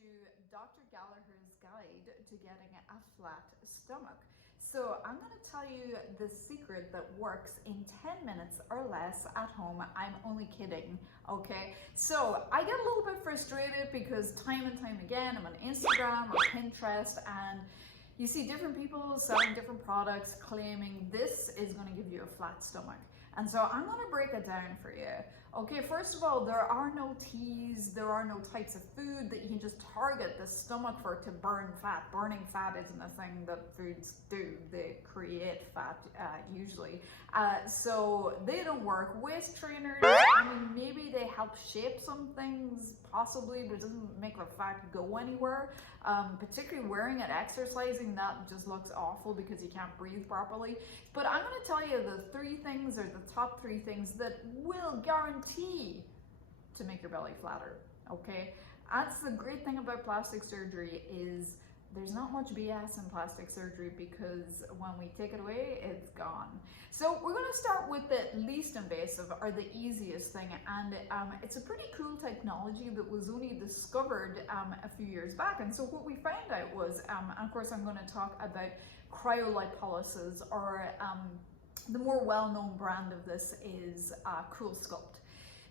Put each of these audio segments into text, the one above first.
to Dr. Gallagher's guide to getting a flat stomach. So I'm going to tell you the secret that works in 10 minutes or less at home. I'm only kidding, okay? So I get a little bit frustrated because time and time again I'm on Instagram or Pinterest and you see different people selling different products claiming this is going to give you a flat stomach. And so I'm going to break it down for you. Okay, first of all, there are no teas, there are no types of food that you can just target the stomach for to burn fat. Burning fat isn't a thing that foods do. They create fat usually. So they don't work. Waist trainers, I mean, maybe they help shape some things, possibly, but it doesn't make the fat go anywhere. Particularly wearing it, exercising, that just looks awful because you can't breathe properly. But I'm going to tell you the three things, or the top three things, that will guarantee to make your belly flatter, okay? That's the great thing about plastic surgery, is there's not much BS in plastic surgery because when we take it away, it's gone. So we're going to start with the least invasive, or the easiest thing, and it's a pretty cool technology that was only discovered a few years back. And so what we found out was, and of course I'm going to talk about cryolipolysts, or the more well-known brand of this is CoolSculpt.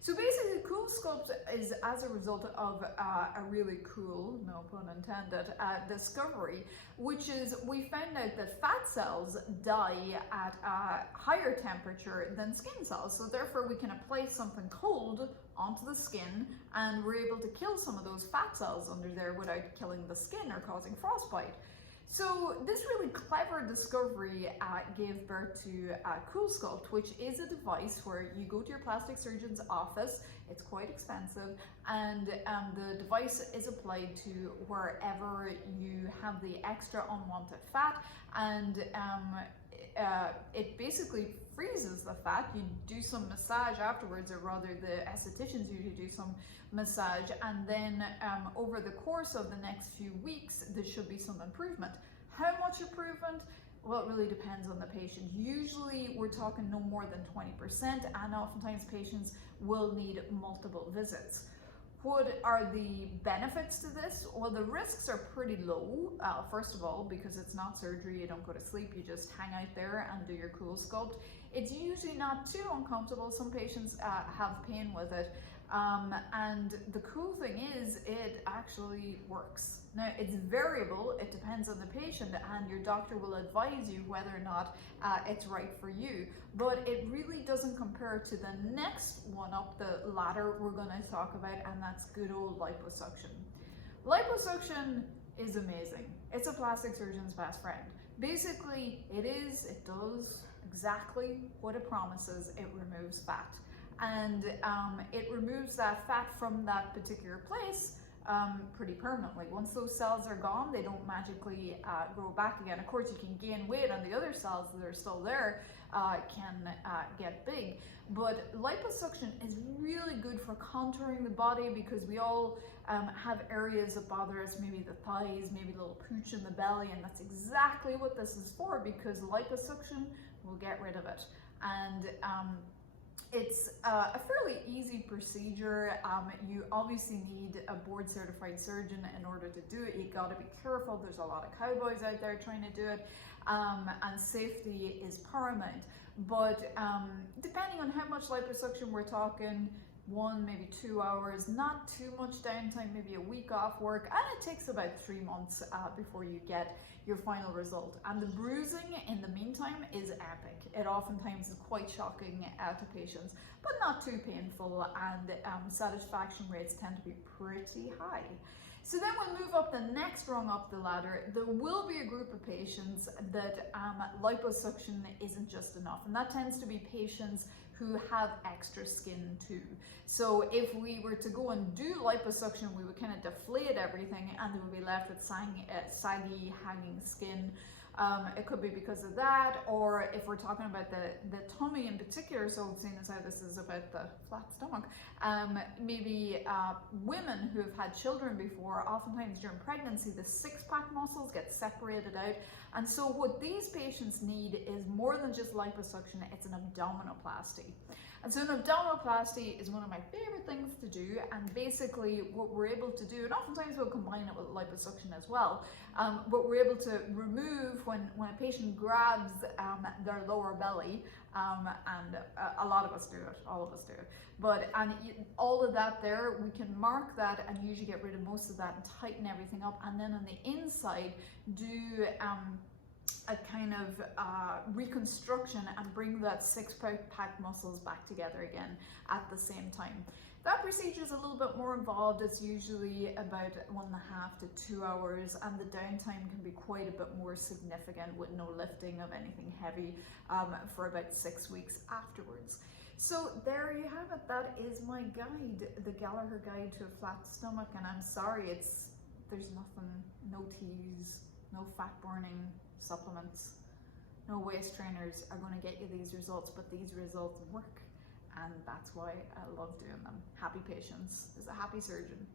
So basically, CoolSculpt is as a result of a really cool, no pun intended, discovery, which is we found out that fat cells die at a higher temperature than skin cells. So therefore, we can apply something cold onto the skin and we're able to kill some of those fat cells under there without killing the skin or causing frostbite. So this really clever discovery gave birth to CoolSculpt, which is a device where you go to your plastic surgeon's office. It's quite expensive, and the device is applied to wherever you have the extra unwanted fat, and it basically freezes the fat. You do some massage afterwards, or rather the estheticians usually do some massage, and then over the course of the next few weeks there should be some improvement. How much improvement? Well, it really depends on the patient. Usually we're talking no more than 20%, and oftentimes patients will need multiple visits. What are the benefits to this? Well, the risks are pretty low, first of all, because it's not surgery, you don't go to sleep, you just hang out there and do your CoolSculpt. It's usually not too uncomfortable. Some patients have pain with it. And the cool thing is it actually works. Now, it's variable, it depends on the patient, and your doctor will advise you whether or not it's right for you. But it really doesn't compare to the next one up the ladder we're going to talk about, and that's good old liposuction. Liposuction is amazing. It's a plastic surgeon's best friend. Basically, it does exactly what it promises. It removes fat. And it removes that fat from that particular place pretty permanently. Once those cells are gone, they don't magically grow back again. Of course, you can gain weight, and the other cells that are still there can get big. But liposuction is really good for contouring the body, because we all have areas that bother us, maybe the thighs, maybe a little pooch in the belly, and that's exactly what this is for, because liposuction will get rid of it. And it's a fairly easy procedure. You obviously need a board certified surgeon in order to do it. You got to be careful. There's a lot of cowboys out there trying to do it, and safety is paramount. But depending on how much liposuction we're talking, 1, maybe 2 hours, not too much downtime, maybe a week off work, and it takes about 3 months before you get your final result. And the bruising in the meantime is epic. It oftentimes is quite shocking to patients, but not too painful, and satisfaction rates tend to be pretty high. So then we'll move up the next rung up the ladder. There will be a group of patients that liposuction isn't just enough, and that tends to be patients who have extra skin too. So if we were to go and do liposuction, we would kind of deflate everything and they would be left with saggy, hanging skin. It could be because of that, or if we're talking about the tummy in particular, so seeing as how this is about the flat stomach, maybe women who have had children before, oftentimes during pregnancy, the six-pack muscles get separated out. And so what these patients need is more than just liposuction, it's an abdominoplasty. And so an abdominoplasty is one of my favorite things to do, and basically what we're able to do, and oftentimes we'll combine it with liposuction as well, but we're able to remove when a patient grabs their lower belly, and a lot of us do it, all of us do it, but all of that there, we can mark that and usually get rid of most of that and tighten everything up, and then on the inside do a kind of reconstruction and bring that six-pack muscles back together again at the same time. That procedure is a little bit more involved. It's usually about 1.5 to 2 hours, and the downtime can be quite a bit more significant with no lifting of anything heavy for about 6 weeks afterwards. So there you have it. That is my guide, the Gallagher Guide to a Flat Stomach, and I'm sorry, there's nothing, no teas, no fat burning supplements, no waist trainers are going to get you these results, but these results work, and that's why I love doing them. Happy patients is a happy surgeon.